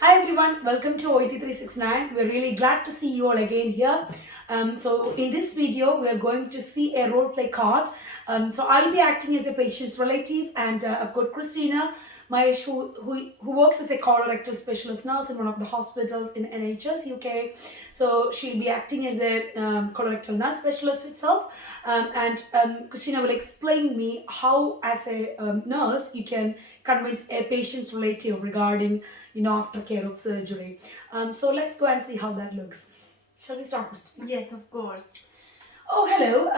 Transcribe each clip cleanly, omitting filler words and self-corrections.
Hi everyone, welcome to OET 369. We're really glad to see you all again here. So in this video, we're going to see a role play card. So I'll be acting as a patient's relative, and I've got Christina Mahesh, who works as a colorectal specialist nurse in one of the hospitals in NHS UK. So she'll be acting as a colorectal nurse specialist itself, and Christina will explain me how, as a nurse, you can convince a patient's relative regarding aftercare of surgery. So let's go and see how that looks. Shall we start, Christina? Yes, of course. Oh, hello.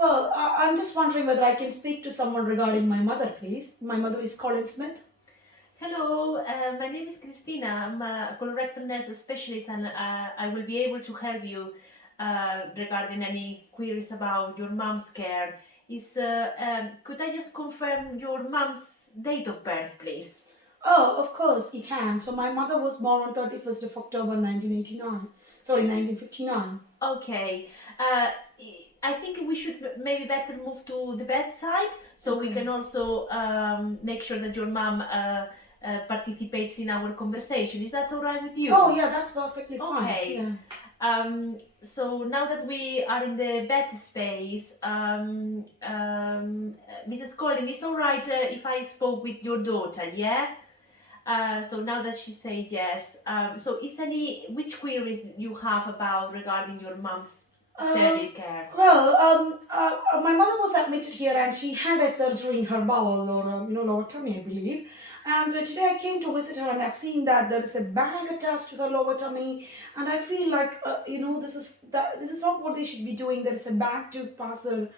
I'm just wondering whether I can speak to someone regarding my mother, please. My mother is Colin Smith. Hello, my name is Christina. I'm a colorectal nurse specialist, and I will be able to help you regarding any queries about your mom's care. Could I just confirm your mom's date of birth, please? Oh, of course, you can. So my mother was born on 31st of October 1989. Sorry, 1959. Okay. I think we should maybe better move to the bedside so we Okay. can also make sure that your mom participates in our conversation. Is that all right with you? Oh, yeah, that's perfectly fine. Okay. Yeah. So now that we are in the bed space, Mrs. Collin, it's all right if I spoke with your daughter, yeah? So now that she said yes, so which queries you have about regarding your mom's surgery care? My mother was admitted here and she had a surgery in her bowel or, lower tummy, I believe. And today I came to visit her and I've seen that there is a bag attached to her lower tummy. And I feel like, this is not what they should be doing. There is a bag to pass her,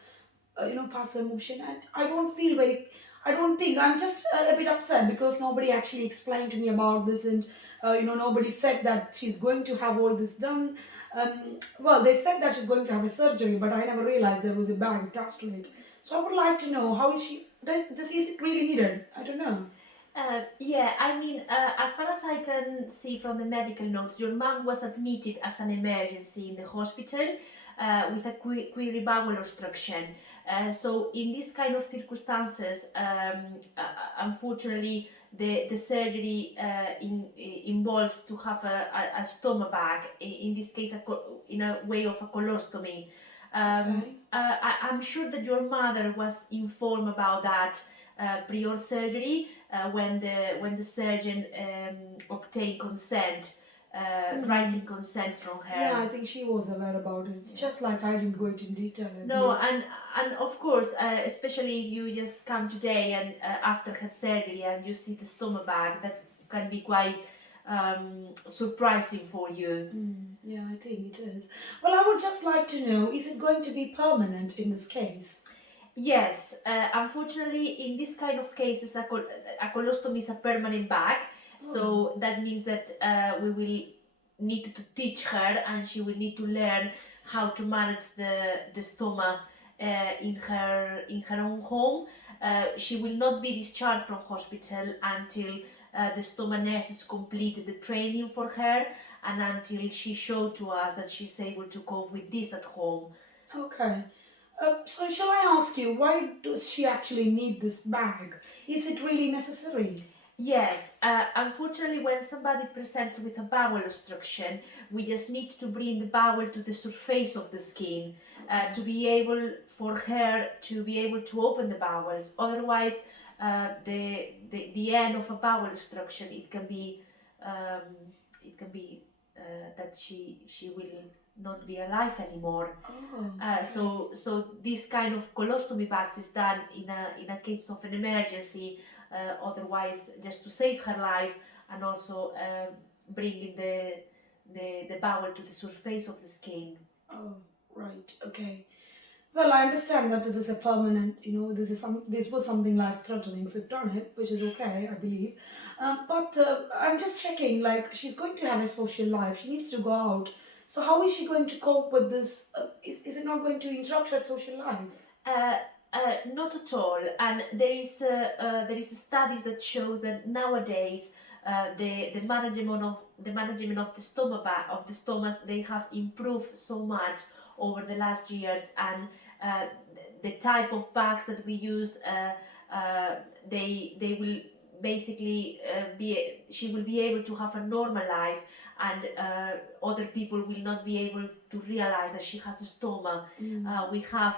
pass her motion. And I don't think, I'm just a bit upset because nobody actually explained to me about this, and nobody said that she's going to have all this done. Well, they said that she's going to have a surgery, but I never realized there was a bag attached to it. So I would like to know, how is she, does is it really needed? I don't know. Yeah, I mean, as far as I can see from the medical notes, your mom was admitted as an emergency in the hospital with a query bowel obstruction. So, in this kind of circumstances, unfortunately, the surgery involves to have a stomach bag, in this case, in a way of a colostomy. Okay. I'm sure that your mother was informed about that prior surgery when the surgeon obtained consent, writing consent from Yeah, her. I think she was aware about it. It's just like I didn't go into in detail, I No, believe. and of course, especially if you just come today and after her surgery and you see the stomach bag, that can be quite surprising for you. Yeah, I think it is. Well, I would just like to know, is it going to be permanent in this case? Yes, unfortunately, in this kind of cases, a colostomy is a permanent bag. So that means that we will need to teach her, and she will need to learn how to manage the stomach in her own home. She will not be discharged from hospital until the stomach nurses completed the training for her, and until she showed to us that she's able to cope with this at home. Okay. So shall I ask you, why does she actually need this bag? Is it really necessary? Yes, unfortunately, when somebody presents with a bowel obstruction, we just need to bring the bowel to the surface of the skin to be able for her to be able to open the bowels. Otherwise, the end of a bowel obstruction, um, it can be that she will not be alive anymore. Oh, So this kind of colostomy bags is done in a case of an emergency, otherwise just to save her life, and also bringing the bowel to the surface of the skin. oh, right, okay. Well, I understand that this is a permanent, this was something life threatening, so you've done it, which is okay, I believe. But I'm just checking, like, she's going to have a social life, she needs to go out. So, how is she going to cope with this? Is it not going to interrupt her social life? Uh, Not at all, and there is studies that shows that nowadays the management of the stomachs, they have improved so much over the last years, and the type of bags that we use, they will basically she will be able to have a normal life, and other people will not be able to realize that she has a stoma. We have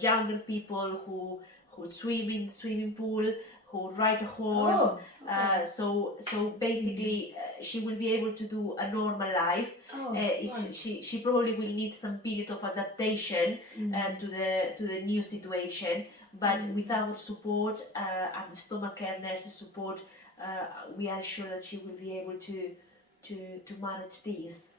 younger people who swim in the swimming pool, who ride a horse. Oh, okay. So basically, she will be able to do a normal life. Oh, right. She probably will need some period of adaptation to the new situation, but with our support and the stomach care nurses support, we are sure that she will be able to manage these.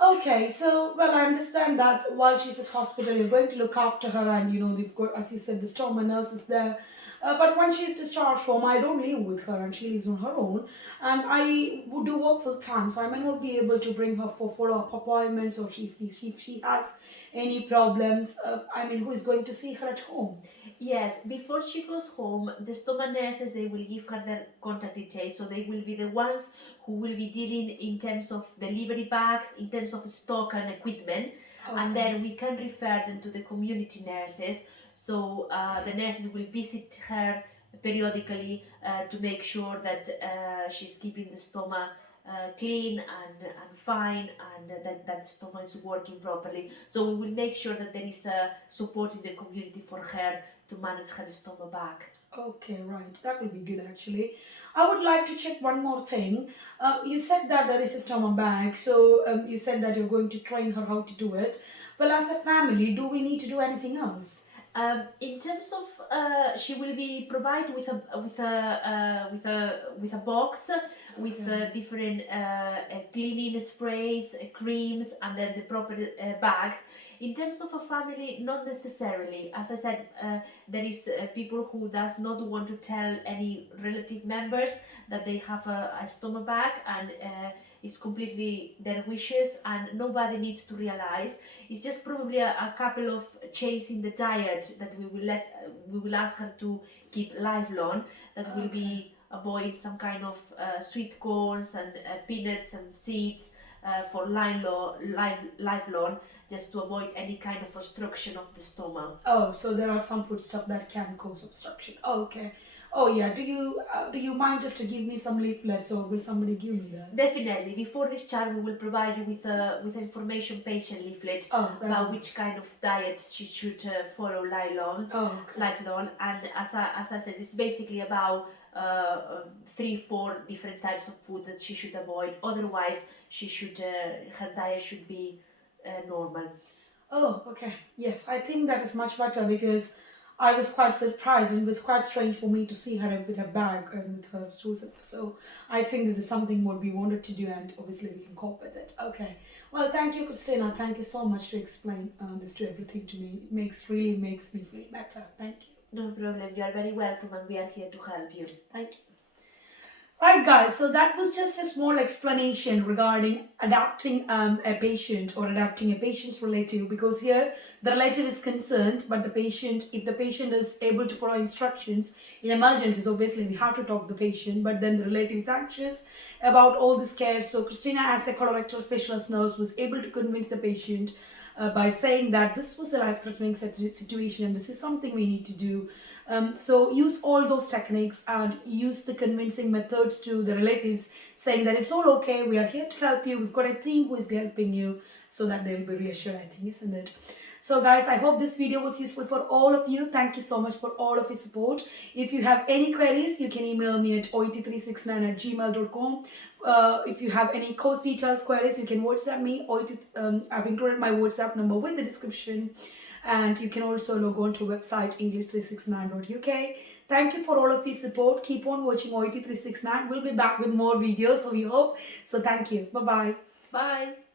Okay, so well, I understand that while she's at hospital, you're going to look after her, and they've got, as you said, the trauma nurse is there. But when she's discharged home, I don't live with her, and she lives on her own. And I would do work full time, so I may not be able to bring her for follow up appointments, or if she has any problems. I mean, who is going to see her at home? Yes, before she goes home, the stomach nurses, they will give her their contact details, so they will be the ones who will be dealing in terms of delivery bags, in terms of stock and equipment, and then we can refer them to the community nurses. So the nurses will visit her periodically to make sure that she's keeping the stomach clean and fine, and that the stomach is working properly. So we will make sure that there is support in the community for her to manage her stomach back. Okay, right. That will be good actually. I would like to check one more thing. You said that there is a stomach bag, so you said that you're going to train her how to do it. Well, as a family, do we need to do anything else? In terms of, she will be provided with a box with different cleaning sprays, creams, and then the proper bags. In terms of a family, not necessarily. As I said, there is people who does not want to tell any relative members that they have a stomach bag, and it's completely their wishes, and nobody needs to realize. It's just probably a couple of changes in the diet that we will ask her to keep lifelong. That will be avoid some kind of sweet corns and peanuts and seeds for lifelong, just to avoid any kind of obstruction of the stomach. Oh, so there are some food stuff that can cause obstruction. Oh, okay. Oh yeah. Do you mind just to give me some leaflets, or will somebody give me that? Definitely. Before discharge, we will provide you with information patient leaflet about which kind of diet she should follow lifelong. And as I said, it's basically about 3-4 different types of food that she should avoid. Otherwise, her diet should be normal. Oh, okay. Yes, I think that is much better because I was quite surprised, and it was quite strange for me to see her with her bag and with her stools. So I think this is something what we wanted to do, and obviously we can cope with it. Okay. Well, thank you, Christina. Thank you so much to explain this to everything to me. It really makes me feel better. Thank you. No problem. You are very welcome, and we are here to help you. Thank you. Right, guys, so that was just a small explanation regarding adapting a patient or adapting a patient's relative, because here the relative is concerned, but if the patient is able to follow instructions in emergencies, obviously we have to talk to the patient, but then the relative is anxious about all this care. So Christina, as a colorectal specialist nurse, was able to convince the patient by saying that this was a life-threatening situation and this is something we need to do. So use all those techniques and use the convincing methods to the relatives, saying that it's all okay, we are here to help you, we've got a team who is helping you, so that they'll be reassured, I think, isn't it? So guys, I hope this video was useful for all of you. Thank you so much for all of your support. If you have any queries, you can email me at oet369@gmail.com. If you have any course details queries, you can WhatsApp me. I've included my WhatsApp number with the description. And you can also log on to website english369.uk. Thank you for all of your support. Keep on watching OET369. We'll be back with more videos, so we hope. So thank you. Bye-bye. Bye.